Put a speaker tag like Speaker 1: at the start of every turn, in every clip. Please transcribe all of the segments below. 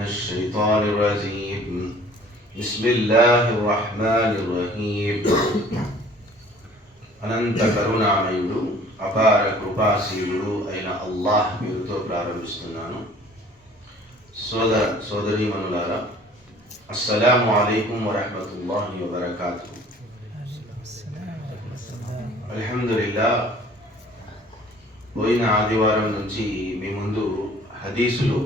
Speaker 1: الشيطان الرجيم بسم الله الرحمن الرحيم అనంత కరుణామయుడు అపార కృపాశీలుడు అయిన అల్లాహ్ పేరుతో ప్రారంభిస్తున్నాను సోదర సోదరీమణులారా అస్సలాము అలైకుం వరహమతుల్లాహి వబర్కాతు అల్హమ్దులిల్లా పోయిన ఆదివారం నుంచి మీ ముందు హదీసులు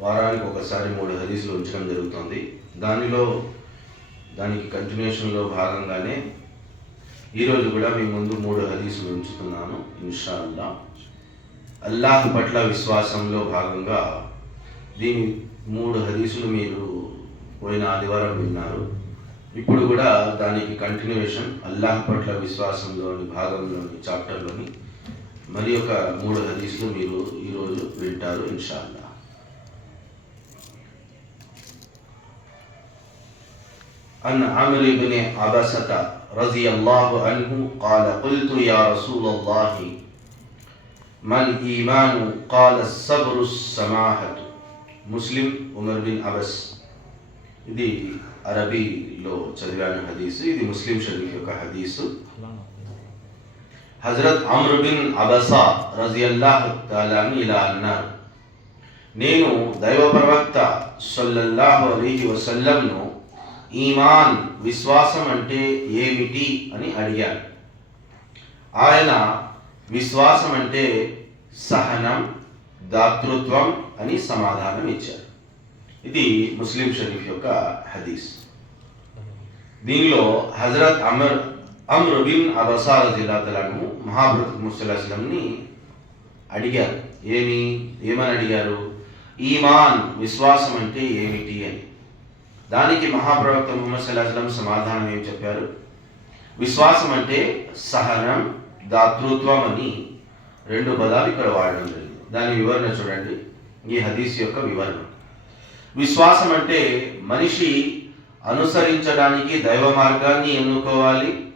Speaker 1: వారానికి ఒకసారి మూడు హరీసులు ఉంచడం జరుగుతుంది. దానిలో దానికి కంటిన్యూషన్లో భాగంగానే ఈరోజు కూడా మీ ముందు మూడు హరీసులు ఉంచుతున్నాను ఇన్షా అల్లా అల్లాహ్ పట్ల విశ్వాసంలో భాగంగా దీని మూడు హరీసులు మీరు పోయిన ఆదివారం విన్నారు. ఇప్పుడు కూడా దానికి కంటిన్యూషన్ అల్లాహ్ పట్ల విశ్వాసంలోని భాగంలోని చాప్టర్లోని మరి ఒక మూడు హరీసులు మీరు ఈరోజు వింటారు ఇన్షాల్లా عن عمرو بن عبسة رضي الله عنه قال قلت يا رسول الله ما الإيمان قال الصبر السماحة ముస్లిం ఉమర్ బిన్ అబస్ ఇది అరబీలో చదివాను హదీసు ఇది ముస్లిం షరీఫ్ యొక్క హదీసు హజరత్ అమ్ర్ బిన్ అబసా రజియల్లాహ్ తాలాను ఇలా అన్నారు నేను దైవ ప్రవక్త సల్లల్లాహు అలీహి వసల్లంను ఈమాన్ విశ్వాసం అంటే ఏమిటి అని అడిగారు ఆయన విశ్వాసం అంటే సహనం దాతృత్వం అని సమాధానం ఇచ్చారు. ఇది ముస్లిం షరీఫ్ యొక్క హదీస్. దీనిలో హజరత్ అమర్ అమ్ర్ బిన్ అబసాల జిల్లాతలను మహాభృత్ ముసలాస్లంని అడిగారు. ఏమి? ఏమని అడిగారు? ఈమాన్ విశ్వాసం అంటే ఏమిటి అని. దానికి మహాప్రవక్త ముహమ్మద్ సల్లాహం సమాధానం ఏం చెప్పారు? విశ్వాసం అంటే సహనం దాతృత్వం అని రెండు పదాలు ఇక్కడ వాడడం జరిగింది. దాని వివరణ చూడండి. ఈ హదీస్ యొక్క వివరణ. విశ్వాసం అంటే మనిషి అనుసరించడానికి దైవ మార్గాన్ని ఎన్నుకోవాలి.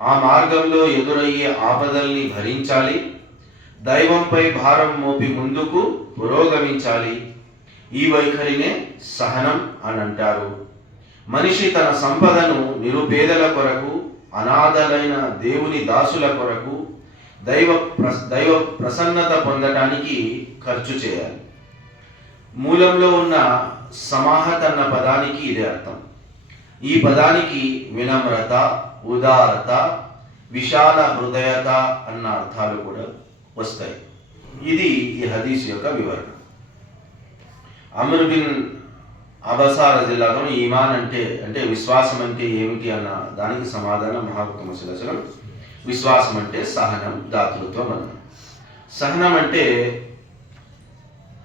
Speaker 1: ఆ మార్గంలో ఎదురయ్యే ఆపదల్ని భరించాలి. దైవంపై భారం మోపి ముందుకు పురోగమించాలి. ఈ వైఖరినే సహనం అని అంటారు మనిషి తన సంపదను నిరుపేదల కొరకు అనాథలైన దేవుని దాసుల కొరకు దైవ దైవ ప్రసన్నత పొందటానికి ఖర్చు చేయాలి. మూలంలో ఉన్న సమాహత అన్న పదానికి ఇదే అర్థం. ఈ పదానికి వినమ్రత ఉదారత విశాల హృదయత అన్న అర్థాలు కూడా వస్తాయి. ఇది ఈ హదీస్ యొక్క వివరణ. అమర్ బిన్ అబసార జిల్లాలో ఈమాన్ అంటే అంటే విశ్వాసం అంటే ఏమిటి అన్న దానికి సమాధానం మహాభక్త సులసలం విశ్వాసం అంటే సహనం దాతృత్వం అన్న. సహనం అంటే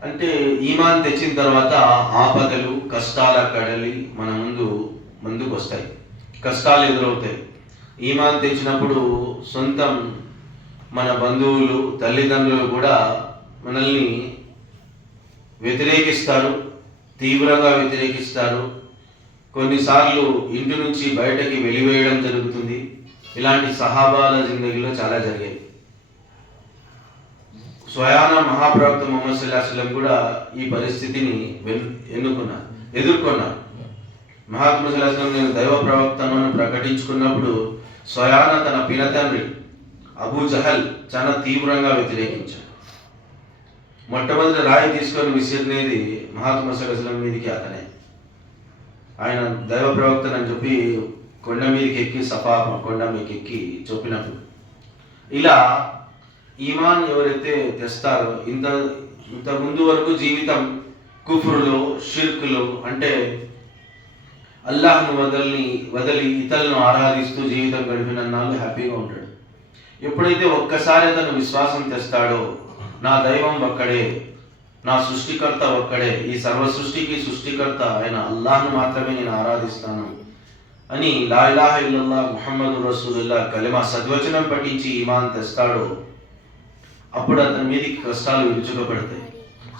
Speaker 1: అంటే ఈమాన్ తెచ్చిన తర్వాత ఆపదలు కష్టాల కడలి మన ముందు ముందుకు వస్తాయి కష్టాలు ఎదురవుతాయి. ఈమాన్ తెచ్చినప్పుడు సొంతం మన బంధువులు తల్లిదండ్రులు కూడా మనల్ని వ్యతిరేకిస్తారు తీవ్రంగా వ్యతిరేకిస్తారు కొన్నిసార్లు ఇంటి నుంచి బయటకి వెలివేయడం జరుగుతుంది. ఇలాంటి సహాబాల జిందగీలో చాలా జరిగాయి. స్వయాన మహాప్రవక్త మొహమ్మద్ సల్లాహం కూడా ఈ పరిస్థితిని ఎన్నుకున్నారు ఎదుర్కొన్నారు. మహాత్మ సల్లాహం నేను దైవ ప్రవక్తను ప్రకటించుకున్నప్పుడు స్వయాన తన పినతండ్రి అబూ జహల్ చాలా తీవ్రంగా వ్యతిరేకించాడు మొట్టమొదటి రాయి తీసుకొని విసిరినేది మహాత్మ సల్లాహం మీదకి అతనే. ఆయన దైవ ప్రవక్తనని చెప్పి కొండ మీదకి ఎక్కి సఫా కొండ మీదకి ఎక్కి చెప్పినప్పుడు. ఇలా ఈమాన్ ఎవరైతే తెస్తారో ఇంత ఇంత ముందు వరకు జీవితం కుఫ్రులు షిర్కులు అంటే అల్లాహ్ను వదలని వదిలి ఇతరులను ఆరాధిస్తూ జీవితం గడిపిన నాళ్ళు హ్యాపీగా ఉంటాడు. ఎప్పుడైతే ఒక్కసారి అతను విశ్వాసం తెస్తాడో నా దైవం ఒక్కడే నా సృష్టికర్త ఒక్కడే ఈ సర్వ సృష్టికి సృష్టికర్త ఆయన అల్లాహ్ను మాత్రమే నేను ఆరాధిస్తాను అని లాయిలాహ ఇల్లల్లా ముహమ్మద్ రసూలుల్లా కలిమా సద్వచనం పఠించి ఇమాన్ తెస్తాడో అప్పుడు అతని మీదకి కష్టాలు విరుచుకపడతాయి.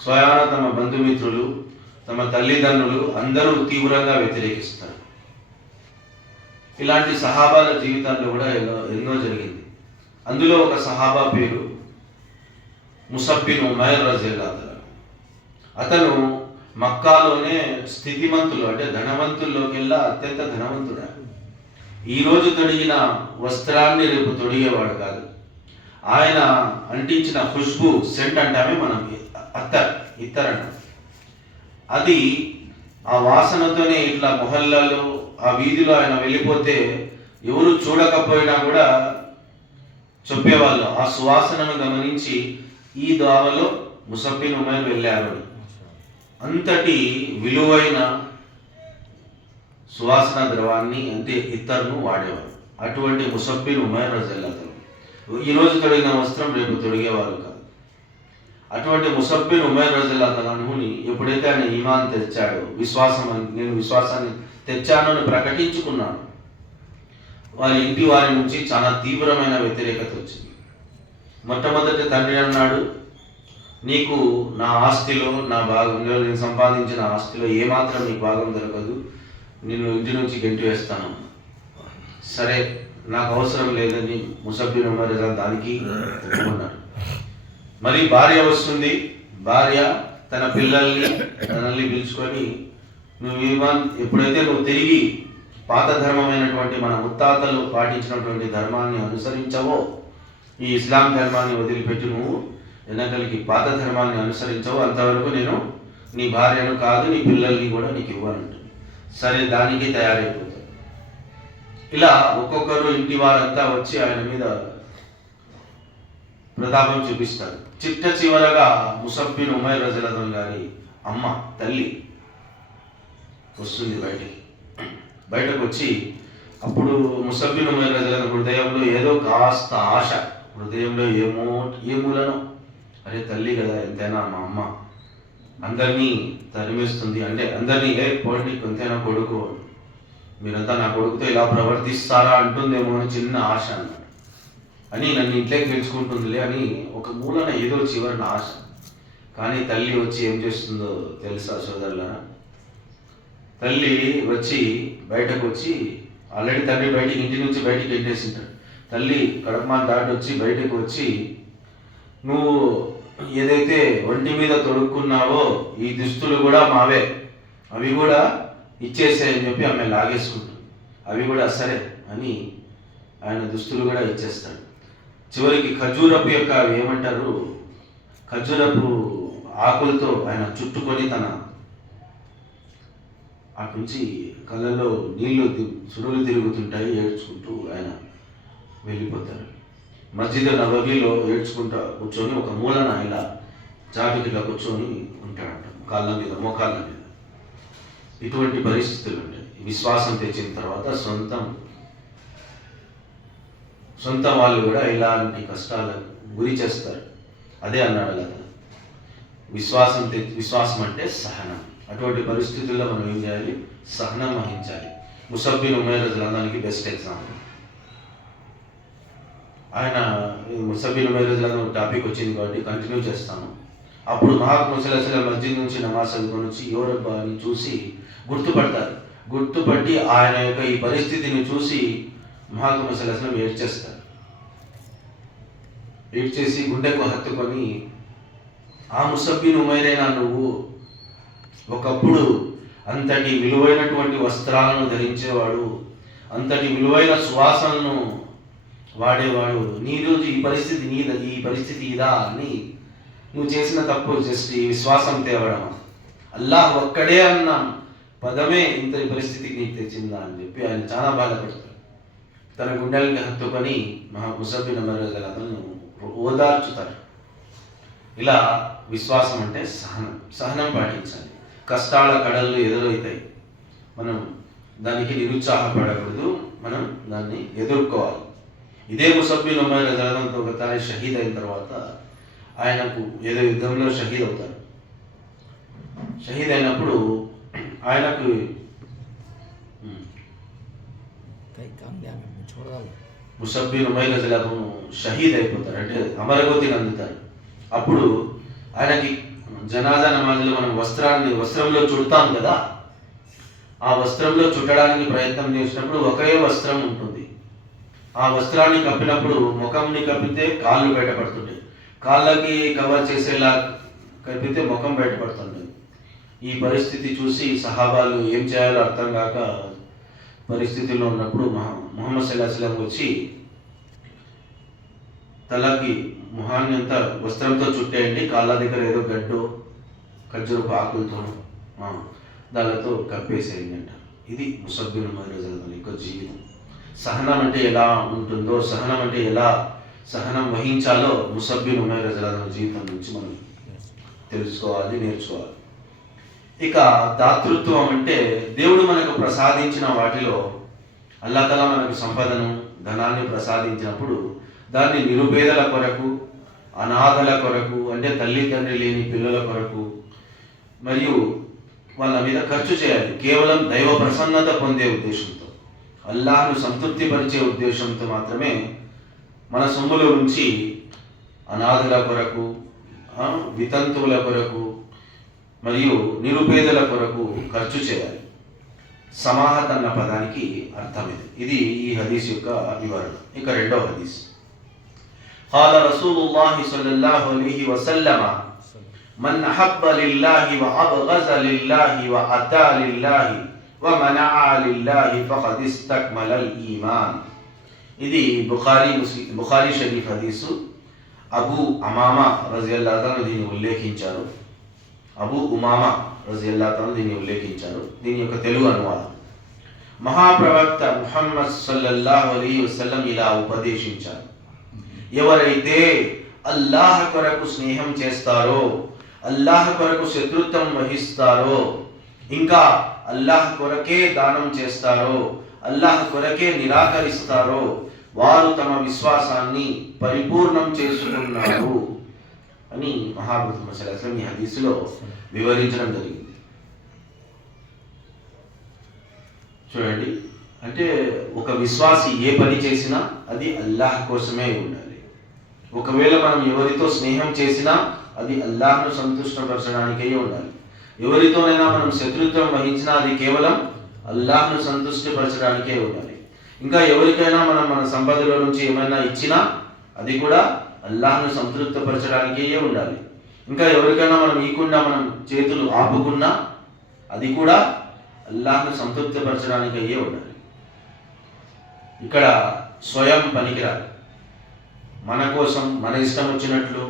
Speaker 1: స్వయాన తమ బంధుమిత్రులు తమ తల్లిదండ్రులు అందరూ తీవ్రంగా వ్యతిరేకిస్తారు. ఇలాంటి సహాబాల జీవితాల్లో కూడా ఎన్నో ఎన్నో జరిగింది. అందులో ఒక సహాబా పేరు ముసబ్బిన్ ఉమైర్ రజిల్లా అతను మక్కాలోనే స్థితిమంతులు అంటే ధనవంతుల్లోకెల్లా అత్యంత ధనవంతుడా? ఈరోజు తొడిగిన వస్త్రాన్ని రేపు తొడిగేవాడు కాదు. ఆయన అంటించిన ఖుష్బు సెంట్ అంటామే మనం అత్తర్ ఇత్తర్ అంటాం. అది ఆ వాసనతోనే ఇట్లా మొహల్లాలో ఆ వీధిలో ఆయన వెళ్ళిపోతే ఎవరు చూడకపోయినా కూడా చెప్పేవాళ్ళు ఆ సువాసనను గమనించి ఈ దావలో ముసఫిన్ ఉమర్ వెళ్ళారు. అంతటి విలువైన సువాసన ద్రవాన్ని అంటే ఇతరును వాడేవారు. అటువంటి ముసబ్బిన్ ఉమర్ రజల్లాతలు ఈ రోజు తొడిగిన వస్త్రం రేపు తొడిగేవారు కాదు. అటువంటి ముసబ్బిన్ ఉమర్ అనుకుని ఎప్పుడైతే ఆయన ఈమాన్ తెచ్చాడో విశ్వాసం అని- నేను విశ్వాసాన్ని తెచ్చానని అని ప్రకటించుకున్నాడు. వారి ఇంటి వారి నుంచి చాలా తీవ్రమైన వ్యతిరేకత వచ్చింది. మొట్టమొదటి తండ్రి అన్నాడు నీకు నా ఆస్తిలో నా భాగంలో నేను సంపాదించిన ఆస్తిలో ఏమాత్రం నీకు భాగం దొరకదు. నేను ఇంటి నుంచి గెంటి వేస్తాను. సరే నాకు అవసరం లేదని ముసబ్బిన్ ఉమర్ దానికి ఒప్పుకున్నాడు మరి భార్య వస్తుంది. భార్య తన పిల్లల్ని తనల్ని పిలుచుకొని నువ్వు ఇమాన్ ఎప్పుడైతే నువ్వు తిరిగి పాత ధర్మమైనటువంటి మన ముత్తాతలు పాటించినటువంటి ధర్మాన్ని అనుసరించవో ఈ ఇస్లాం ధర్మాన్ని వదిలిపెట్టి నువ్వు. వెనకలికి పాత ధర్మాన్ని అనుసరించవు. అంతవరకు నేను నీ భార్యను కాదు నీ పిల్లల్ని కూడా నీకు ఇవ్వనంటుంది సరే దానికి తయారైపోతుంది ఇలా ఒక్కొక్కరు ఇంటి వారంతా వచ్చి ఆయన మీద ప్రతాపం చూపిస్తారు. చిట్ట చివరగా ముసబ్బిన్ ఉమైర్ రజలదన్ గారి అమ్మ తల్లి వస్తుంది బయటికి. బయటకు వచ్చి అప్పుడు ముసబ్బిన్ ఉమైర్ రజలదన్ హృదయంలో ఏదో కాస్త ఆశ. హృదయంలో ఏమో ఏ అరే తల్లి కదా ఎంతైనా మా అమ్మ. అందరినీ తరిమేస్తుంది. అంటే అందరినీ ఏ పోటీ కొంతైనా కొడుకు మీరంతా నా కొడుకుతో ఇలా ప్రవర్తిస్తారా అంటుందేమో అని చిన్న ఆశ అని నన్ను ఇంట్లోకి గెలుచుకుంటుందిలే అని ఒక మూలన ఏదో చివరిన ఆశ. కానీ తల్లి వచ్చి ఏం చేస్తుందో తెలుసా సోదరులరా? తల్లి వచ్చి బయటకు వచ్చి ఆల్రెడీ తండ్రి బయటికి ఇంటి నుంచి బయటికి వెళ్ళేసింటాడు తల్లి కడప దాటి వచ్చి బయటకు వచ్చి నువ్వు ఏదైతే ఒంటి మీద తొడుక్కున్నావో ఈ దుస్తులు కూడా మావే. అవి కూడా ఇచ్చేసాయని చెప్పి ఆమె లాగేసుకుంటుంది. అవి కూడా సరే అని ఆయన దుస్తులు కూడా ఇచ్చేస్తాడు. చివరికి ఖజూరపు యొక్క ఏమంటారు? ఖర్జూరపు ఆకులతో ఆయన చుట్టుకొని తన అటు నుంచి కళ్ళల్లో నీళ్ళు తి- సుడులు తిరుగుతుంటాయి ఏడ్చుకుంటూ ఆయన వెళ్ళిపోతారు. మధ్యలో నబవీలో ఏడ్చుకుంటా కూర్చొని ఒక మూలన ఇలా చాటుకి కూర్చొని ఉంటాడంట. కాళ్ళ మీద మోకాళ్ళ మీద. ఇటువంటి పరిస్థితులు ఉంటాయి విశ్వాసం తెచ్చిన తర్వాత సొంతం సొంత వాళ్ళు కూడా ఇలాంటి కష్టాలకు గురి చేస్తారు. అదే అన్నాడు కదా విశ్వాసం తె విశ్వాసం అంటే సహనం. అటువంటి పరిస్థితుల్లో మనం ఏం చేయాలి? సహనం వహించాలి. ముసబ్బిన్ ఉమేర్ రజలానికి బెస్ట్ ఎగ్జాంపుల్. ఆయన సభ్యుల ముసబ్బిన్ ఉమేర్ టాపిక్ వచ్చింది కాబట్టి కంటిన్యూ చేస్తాను. అప్పుడు మహాక్ ముసలసల మస్జిద్ నుంచి నమాజ్ చదువుకొని వచ్చి అని చూసి గుర్తుపడతారు. గుర్తుపట్టి ఆయన యొక్క ఈ పరిస్థితిని చూసి మహాక్ ముసలసలం ఏడ్చేస్తారు. ఏడ్చేసి గుండెకు హత్తుకొని ఆ ముసబ్బిన్ ఉమైరైనా నువ్వు? ఒకప్పుడు అంతటి విలువైనటువంటి వస్త్రాలను ధరించేవాడు అంతటి విలువైన సువాసనను వాడేవాడు నీరోజు ఈ పరిస్థితి నీద ఈ పరిస్థితి ఇదా అని నువ్వు చేసిన తప్పు జస్ట్ ఈ విశ్వాసం తేవడం అల్లాహ్ ఒక్కడే అన్న పదమే ఇంత పరిస్థితికి నీకు తెచ్చిందా అని చెప్పి ఆయన చాలా బాధపడతాడు. తన గుండెల్ని హత్తుకొని మహా ముసబ్బిన్ అతను ఓదార్చుతారు ఇలా విశ్వాసం అంటే సహనం సహనం పాటించాలి. కష్టాల కడలు ఎదురవుతాయి. మనం దానికి నిరుత్సాహపడకూడదు మనం దాన్ని ఎదుర్కోవాలి. ఇదే ముసబ్బినమైన జరగడంతో ఒకసారి షహీద్ అయిన తర్వాత ఆయనకు ఏదో యుద్ధంలో షహీద్ అవుతారు. షహీద్ అయినప్పుడు ఆయనకు ముసబ్బిన్ ఉమైన జలాబును షహీద్ అయిపోతారు. అంటే అమరగోతిని అందుతారు. అప్పుడు ఆయనకి జనాజా నమాజ్లో మనం వస్త్రాన్ని వస్త్రంలో చుడతాం కదా ఆ వస్త్రంలో చుట్టడానికి ప్రయత్నం చేసినప్పుడు ఒకే వస్త్రం ఉంటుంది. ఆ వస్త్రాన్ని కప్పినప్పుడు ముఖంని కప్పితే కాళ్ళు బయటపడుతుండే. కాళ్ళకి కవర్ చేసేలా కప్పితే ముఖం బయటపడుతుంది ఈ పరిస్థితి చూసి సహాబాలు ఏం చేయాలో అర్థం కాక పరిస్థితిలో ఉన్నప్పుడు మహా మొహమ్మద్ సల్లాహం వచ్చి తలకి మొహాన్ని అంతా వస్త్రంతో చుట్టేయండి కాళ్ళ దగ్గర ఏదో గడ్డు ఖర్జూరపు ఆకులతో దానితో కప్పేసేయండి అంట. ఇది ముసబ్బిన్ రోజుల యొక్క జీవితం. సహనం అంటే ఎలా ఉంటుందో సహనం అంటే ఎలా సహనం వహించాలో ముసబ్బిన్ ఉమేర్ రజల జీవితం నుంచి మనం తెలుసుకోవాలి నేర్చుకోవాలి. ఇక దాతృత్వం అంటే దేవుడు మనకు ప్రసాదించిన వాటిలో అల్లాతలా మనకు సంపదను ధనాన్ని ప్రసాదించినప్పుడు దాన్ని నిరుపేదల కొరకు అనాథల కొరకు అంటే తల్లిదండ్రి లేని పిల్లల కొరకు మరియు వాళ్ళ మీద ఖర్చు చేయాలి. కేవలం దైవ ప్రసన్నత పొందే ఉద్దేశంతో. అల్లాహ్ను సంతృప్తిపరిచే ఉద్దేశంతో మాత్రమే మన సొమ్ములో నుంచి అనాథుల కొరకు ఆ, వితంతువుల కొరకు మరియు నిరుపేదల కొరకు ఖర్చు చేయాలి సమాహత్ అన్న పదానికి అర్థం ఇది ఇది ఈ హదీస్ యొక్క వివరణ ఇక రెండవ హదీస్ قال رسول الله صلى الله عليه وسلم من أحب لله وأبغض لله وأتى لله ఈమాన్ ఇది బుఖారీ ముస్లిం బుఖారి షరీఫ్ హదీసు. అబు అమామా రజియల్లాతను దీన్ని ఉల్లేఖించారు. అబు ఉమామా రజియల్లాతను దీన్ని ఉల్లేఖించారు. దీని యొక్క తెలుగు అనువాదం. మహాప్రవక్త ముహమ్మద్ సల్లల్లాహు అలీ వసల్లం ఇలా ఉపదేశించారు. ఎవరైతే అల్లాహ్ కొరకు స్నేహం చేస్తారో అల్లాహ్ కొరకు శత్రుత్వం వహిస్తారో ఇంకా అల్లాహ్ కొరకే దానం చేస్తారో అల్లాహ్ కొరకే నిరాకరిస్తారో వారు తమ విశ్వాసాన్ని పరిపూర్ణం చేసుకున్నారు అని మహాభూత అసలు ఈ హదీసులో వివరించడం జరిగింది. చూడండి అంటే ఒక విశ్వాసి ఏ పని చేసినా అది అల్లాహ్ కోసమే ఉండాలి. ఒకవేళ మనం ఎవరితో స్నేహం చేసినా అది అల్లాహ్ను సంతుష్టపరచడానికే ఉండాలి. ఎవరితోనైనా మనం శత్రుత్వం వహించినా అది కేవలం అల్లాహ్ను సంతుష్టిపరచడానికే ఉండాలి. ఇంకా ఎవరికైనా మనం మన సంపదలో నుంచి ఏమైనా ఇచ్చినా అది కూడా అల్లాహ్ను సంతృప్తిపరచడానికే ఉండాలి. ఇంకా ఎవరికైనా మనం ఇవ్వకుండా మనం చేతులు ఆపుకున్నా అది కూడా అల్లాహ్ను సంతృప్తిపరచడానికి అయ్యే ఉండాలి. ఇక్కడ స్వయం పనికిరాదు. మన కోసం మన ఇష్టం వచ్చినట్లు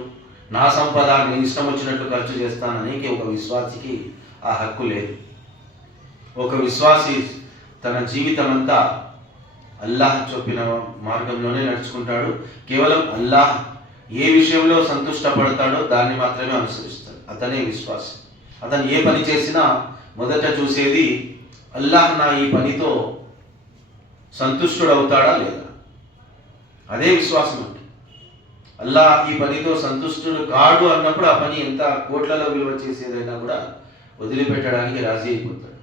Speaker 1: నా సంపద నేను ఇష్టం వచ్చినట్టు ఖర్చు చేస్తానని ఒక విశ్వాసికి ఆ హక్కు లేదు. ఒక విశ్వాసి తన జీవితం అంతా అల్లాహ్ చొప్పిన మార్గంలోనే నడుచుకుంటాడు. కేవలం అల్లాహ్ ఏ విషయంలో సంతుష్టపడతాడో దాన్ని మాత్రమే అనుసరిస్తాడు. అతనే విశ్వాసం. అతను ఏ పని చేసినా మొదట చూసేది అల్లాహ్ నా ఈ పనితో సంతుష్టుడవుతాడా లేదా? అదే విశ్వాసం అల్లా ఈ పనితో సంతుష్టుడు కాడు అన్నప్పుడు ఆ పని ఎంత కోట్లలో విలువ చేసేదైనా కూడా వదిలిపెట్టడానికి రాజీ అయిపోతాడు.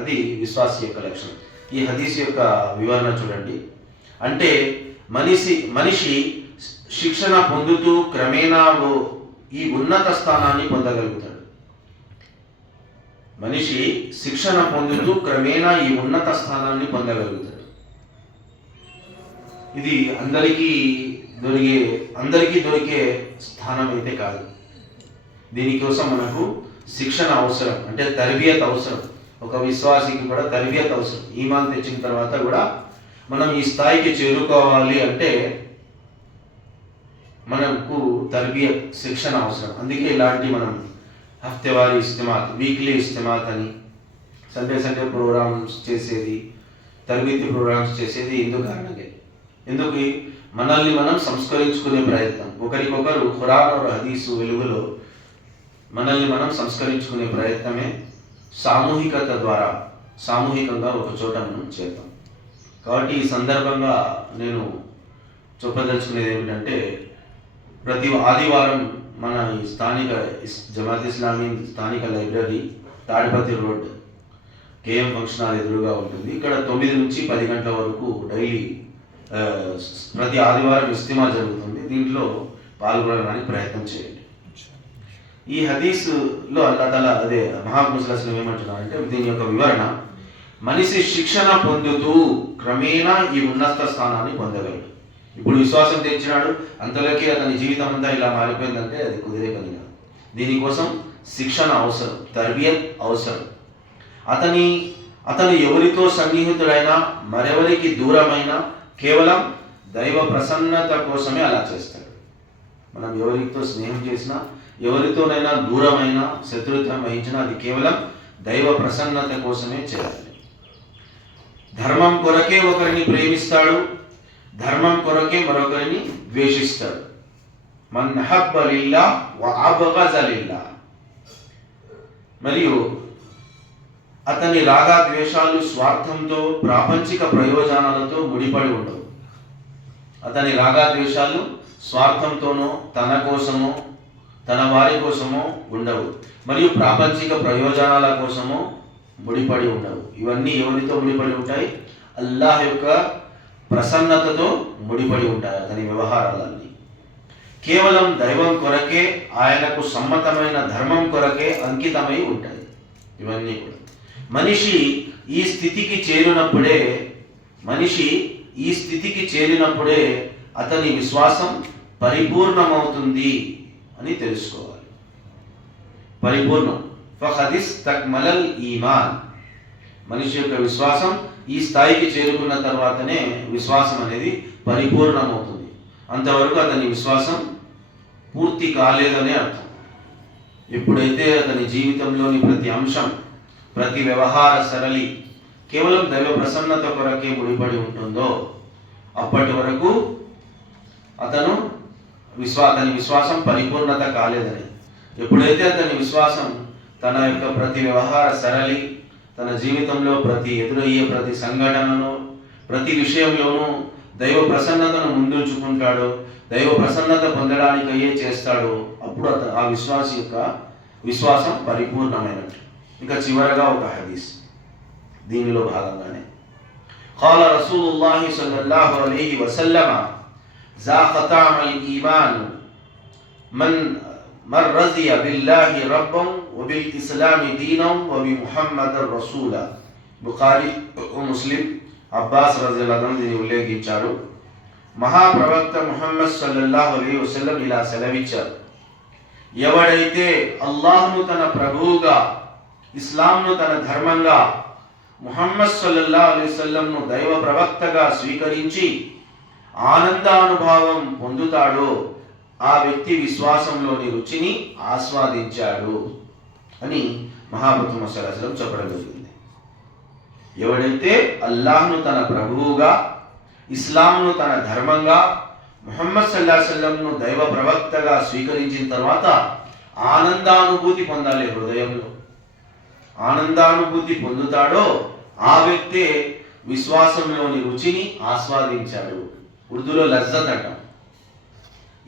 Speaker 1: అది విశ్వాస యొక్క లక్షణం. ఈ హదీస్ యొక్క వివరణ చూడండి. అంటే మనిషి మనిషి శిక్షణ పొందుతూ క్రమేణా ఈ ఉన్నత స్థానాన్ని పొందగలుగుతాడు. మనిషి శిక్షణ పొందుతూ క్రమేణా ఈ ఉన్నత స్థానాన్ని పొందగలుగుతాడు. ఇది అందరికీ దొరికే అందరికీ దొరికే స్థానం అయితే కాదు. దీనికోసం మనకు శిక్షణ అవసరం అంటే తరబియత్ అవసరం. ఒక విశ్వాసికి కూడా తరబియత్ అవసరం. ఈమాన్ తెచ్చిన తర్వాత కూడా మనం ఈ స్థాయికి చేరుకోవాలి అంటే మనకు తరబియత్ శిక్షణ అవసరం. అందుకే ఇలాంటి మనం హఫ్తేవారి ఇస్తిమాత్ వీక్లీ ఇస్తిమాత్ అని సండే సండే ప్రోగ్రామ్స్ చేసేది తరబితి ప్రోగ్రామ్స్ చేసేది ఎందుకు కారణంగా ఎందుకు? మనల్ని మనం సంస్కరించుకునే ప్రయత్నం. ఒకరికొకరు ఖురాన్ హదీసు వెలుగులో మనల్ని మనం సంస్కరించుకునే ప్రయత్నమే సామూహికత ద్వారా సామూహికంగా ఒక చోట మనం చేద్దాం. కాబట్టి ఈ సందర్భంగా నేను చెప్పదలుచుకునేది ఏమిటంటే ప్రతి ఆదివారం మన ఈ స్థానిక జమాత్ ఇస్లామీ స్థానిక library Tadipatri road KM function hall ఎదురుగా ఉంటుంది. ఇక్కడ తొమ్మిది నుంచి పది గంటల వరకు డైలీ ప్రతి ఆదివారం ఇస్తిమా జరుగుతుంది. దీంట్లో పాల్గొనడానికి ప్రయత్నం చేయండి. ఈ హదీస్లో అల్లా తల అదే మహాపురుషులు ఏమంటున్నారంటే దీని యొక్క వివరణ మనిషి శిక్షణ పొందుతూ క్రమేణా ఈ ఉన్నత స్థానాన్ని పొందగలడు. ఇప్పుడు విశ్వాసం తెచ్చినాడు అంతలోకి అతని జీవితం అంతా ఇలా మారిపోయిందంటే అది కుదిరే పని కాదు. దీనికోసం శిక్షణ అవసరం తర్బియత్ అవసరం. అతని అతను ఎవరితో సన్నిహితుడైనా మరెవరికి దూరమైనా కేవలం దైవ ప్రసన్నత కోసమే అలా చేస్తాడు. మనం ఎవరితో స్నేహం చేసినా ఎవరితోనైనా దూరమైనా శత్రుత్వం వహించినా అది కేవలం దైవ ప్రసన్నత కోసమే చేయాలి. ధర్మం కొరకే ఒకరిని ప్రేమిస్తాడు ధర్మం కొరకే మరొకరిని ద్వేషిస్తాడు. మన్ హబ్బ మరియు అతని రాగాద్వేషాలు స్వార్థంతో ప్రాపంచిక ప్రయోజనాలతో ముడిపడి ఉండవు. అతని రాగాద్వేషాలు స్వార్థంతోనో తన కోసమో తన వారి కోసమో ఉండవు. మరియు ప్రాపంచిక ప్రయోజనాల కోసమో ముడిపడి ఉండవు. ఇవన్నీ ఎవరితో ముడిపడి ఉంటాయి? అల్లాహ్ యొక్క ప్రసన్నతతో ముడిపడి ఉంటాయి అతని వ్యవహారాలన్నీ. కేవలం దైవం కొరకే ఆయనకు సమ్మతమైన ధర్మం కొరకే అంకితమై ఉంటాయి. ఇవన్నీ కూడా. మనిషి ఈ స్థితికి చేరినప్పుడే మనిషి ఈ స్థితికి చేరినప్పుడే అతని విశ్వాసం పరిపూర్ణమవుతుంది అని తెలుసుకోవాలి. పరిపూర్ణం. ఫహదిస్ తక్మలల్ ఈమాన్. మనిషి యొక్క విశ్వాసం ఈ స్థాయికి చేరుకున్న తర్వాతనే విశ్వాసం అనేది పరిపూర్ణమవుతుంది. అంతవరకు అతని విశ్వాసం పూర్తి కాలేదనే అర్థం. ఎప్పుడైతే అతని జీవితంలోని ప్రతి అంశం ప్రతి వ్యవహార సరళి కేవలం దైవ ప్రసన్నత కొరకే ముడిపడి ఉంటుందో అప్పటి వరకు అతను విశ్వా అతని విశ్వాసం పరిపూర్ణత కాలేదని. ఎప్పుడైతే అతని విశ్వాసం తన యొక్క ప్రతి వ్యవహార సరళి తన జీవితంలో ప్రతి ఎదురయ్యే ప్రతి సంఘటనలో ప్రతి విషయంలోనూ దైవ ప్రసన్నతను ముందుంచుకుంటాడో దైవ ప్రసన్నత పొందడానికి అయ్యే చేస్తాడో అప్పుడు అతను ఆ విశ్వాస యొక్క విశ్వాసం పరిపూర్ణమైనట్టు ఇంకా చివరగా ఒక హదీస్ దీనిలో భాగంగానే قال رسول الله صلى الله عليه وسلم ذاق طعم الإيمان من من رضي بالله ربا وبالإسلام دينا وبمحمد رسولا బుఖారి ముస్లిం అబ్బాస్ రజలను దీన్ని ఉల్లేఖించారు మహాప్రవక్త ముహమ్మద్ సల్లల్లాహు అలైహి వసల్లం ఇలా సెలవిచ్చారు ఎవడైతే అల్లాహ్ను తన ప్రభువుగా ఇస్లాంను తన ధర్మంగా ముహమ్మద్ సల్లల్లా అలైహి దైవ ప్రవక్తగా స్వీకరించి ఆనందానుభావం పొందుతాడో ఆ వ్యక్తి విశ్వాసంలోని రుచిని ఆస్వాదించాడు అని మహాబతు మసలం చెప్పడం జరిగింది. ఎవడైతే అల్లాహ్ను తన ప్రభువుగా ఇస్లాంను తన ధర్మంగా ముహమ్మద్ సల్లా సల్లంను దైవ ప్రవక్తగా స్వీకరించిన తర్వాత ఆనందానుభూతి పొందాలి హృదయంలో. ఆనందానుభూతి పొందుతాడో ఆ వ్యక్తే విశ్వాసంలోని రుచిని ఆస్వాదించాడు. ఉర్దూలో లజ్జత్ అంటాం.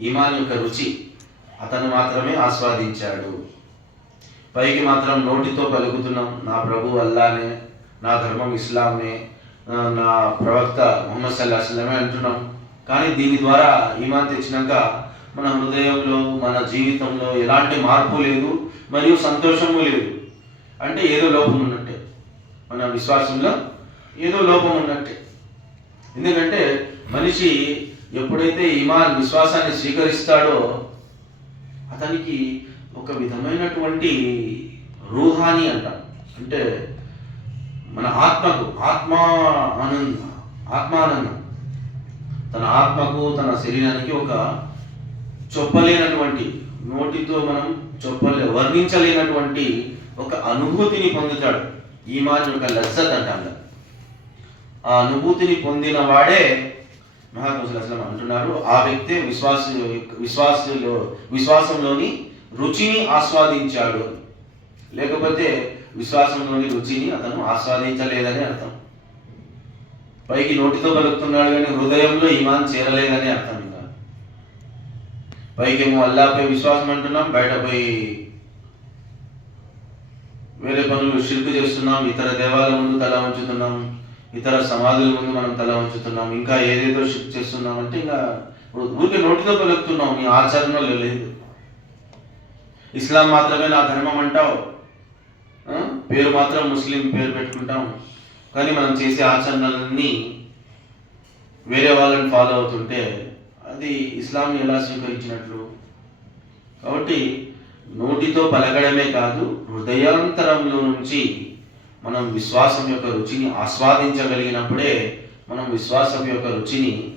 Speaker 1: ఈమాన్ యొక్క రుచి అతను మాత్రమే ఆస్వాదించాడు. పైకి మాత్రం నోటితో పలుకుతున్నాం నా ప్రభు అల్లానే నా ధర్మం ఇస్లామే నా ప్రవక్త మొహమ్మద్ సల్లా సల్లమే అంటున్నాం. కానీ దీని ద్వారా ఈమాన్ తెచ్చినాక మన హృదయంలో మన జీవితంలో ఎలాంటి మార్పు లేదు మరియు సంతోషము లేదు. అంటే ఏదో లోపం ఉన్నట్టే. మన విశ్వాసంలో ఏదో లోపం ఉన్నట్టే. ఎందుకంటే మనిషి ఎప్పుడైతే ఇమాన్ విశ్వాసాన్ని స్వీకరిస్తాడో అతనికి ఒక విధమైనటువంటి రూహాని అంట. అంటే మన ఆత్మకు ఆత్మ ఆనంద ఆత్మానందం. తన ఆత్మకు తన శరీరానికి ఒక చొప్పలేనటువంటి నోటితో మనం చొప్పలే వర్ణించలేనటువంటి ఒక అనుభూతిని పొందుతాడు. ఈమాన్ ఒక లజ్జత్ అంటాం ఆ అనుభూతిని పొందిన వాడే మహాకౌశల్ అసలు అంటున్నారు. ఆ వ్యక్తే విశ్వాస విశ్వాసంలో విశ్వాసంలోని రుచిని ఆస్వాదించాడు లేకపోతే విశ్వాసంలోని రుచిని అతను ఆస్వాదించలేదని అర్థం. పైకి నోటితో పలుకుతున్నాడు కానీ హృదయంలో ఈమాన్ చేరలేదని అర్థం ఇంకా. పైకేమో అల్లాపై విశ్వాసం అంటున్నాం బయట పోయి వేరే పనులు షిర్కు చేస్తున్నాం ఇతర దేవాలయం ముందు తల ఉంచుతున్నాం ఇతర సమాధుల ముందు మనం తల ఉంచుతున్నాం ఇంకా ఏదేదో షిర్క్ చేస్తున్నాం అంటే ఇంకా ఊరికే నోటితో పలుకుతున్నాం నీ ఆచరణలో లేదు. ఇస్లాం మాత్రమే నా ధర్మం అంటావు. పేరు మాత్రం ముస్లిం పేరు పెట్టుకుంటాం. కానీ మనం చేసే ఆచరణలన్నీ వేరే వాళ్ళని ఫాలో అవుతుంటే అది ఇస్లాంని ఎలా స్వీకరించినట్లు? కాబట్టి నోటితో పలకడమే కాదు హృదయాంతరంలో నుంచి మనం విశ్వాసం యొక్క రుచిని ఆస్వాదించగలిగినప్పుడే మనం విశ్వాసం యొక్క రుచిని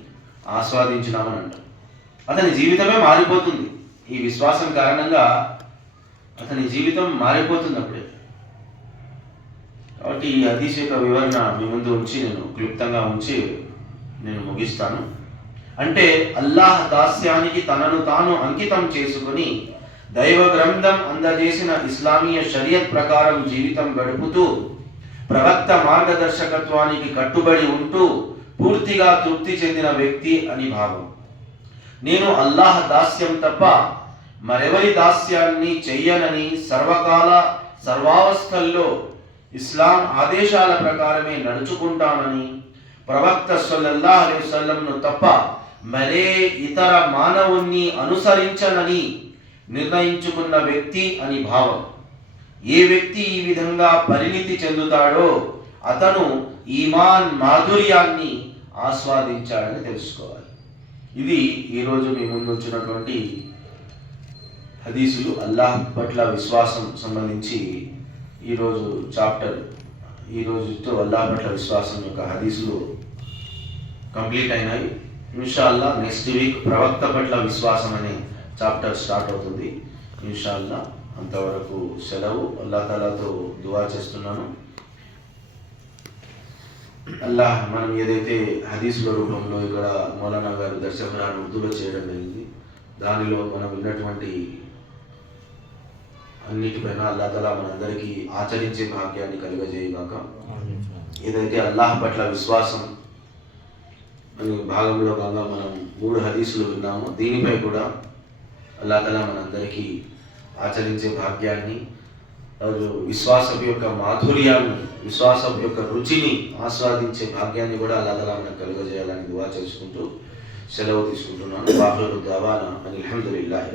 Speaker 1: ఆస్వాదించినామని అంటాం అతని జీవితమే మారిపోతుంది. ఈ విశ్వాసం కారణంగా అతని జీవితం మారిపోతుంది అప్పుడే. కాబట్టి ఈ అతీశ యొక్క వివరణ మీ ముందు ఉంచి నేను క్లుప్తంగా ఉంచి నేను ముగిస్తాను. అంటే అల్లాహ్ దాస్యానికి తనను తాను అంకితం చేసుకుని దైవ గ్రంథం అందజేసిన ఇస్లామీయ షరియత్ ప్రకారం జీవితం గడుపుతూ ప్రవక్త మార్గదర్శకత్వానికి కట్టుబడి ఉంటూ పూర్తిగా తృప్తి చెందిన వ్యక్తి అని భావం. నేను అల్లాహ్ దాస్యం తప్ప మరెవరి దాస్యాన్ని చెయ్యనని సర్వకాల సర్వావస్థల్లో ఇస్లాం ఆదేశాల ప్రకారమే నడుచుకుంటానని ప్రవక్త సల్లల్లాహు అలైవల్లంను తప్ప మరే ఇతర మానవుణ్ణి అనుసరించనని నిర్ణయించుకున్న వ్యక్తి అని భావం. ఏ వ్యక్తి ఈ విధంగా పరిణితి చెందుతాడో అతను ఈమాన్ మాధుర్యాన్ని ఆస్వాదించాడని తెలుసుకోవాలి. ఇది ఈరోజు మీ ముందు హదీసులు అల్లాహ్ పట్ల విశ్వాసం సంబంధించి ఈరోజు చాప్టర్ ఈ రోజుతో అల్లాహ్ పట్ల విశ్వాసం యొక్క హదీసులు కంప్లీట్ అయినాయి. ఇన్షాల్లా నెక్స్ట్ వీక్ ప్రవక్త పట్ల విశ్వాసం అనే చాప్టర్ స్టార్ట్ అవుతుంది. ఇన్షాల్లా అంతవరకు సెలవు. అల్లా తాలాతో దువా చేస్తున్నాను. అల్లాహ్ మనం ఏదైతే హదీసుల రూపంలో ఇక్కడ మౌలానా గారు దర్శకురాన్ని ఉర్దూలో చేయడం జరిగింది దానిలో మనం విన్నటువంటి అన్నిటిపైన అల్లా తలా మనందరికీ ఆచరించే భాగ్యాన్ని కలుగజేయగాక. ఏదైతే అల్లాహ్ పట్ల విశ్వాసం అనే భాగంలో కాగా మనం మూడు హదీసులు విన్నాము. దీనిపై కూడా అల్లా తలా మనందరికీ ఆచరించే భాగ్యాన్ని విశ్వాసం యొక్క మాధుర్యాన్ని విశ్వాసం యొక్క రుచిని ఆస్వాదించే భాగ్యాన్ని కూడా అల్లా మనకు కలుగజేయాలని దువా చేసుకుంటూ సెలవు తీసుకుంటున్నాను. వాహులు దావానా అని అల్హమ్దులిల్లాహి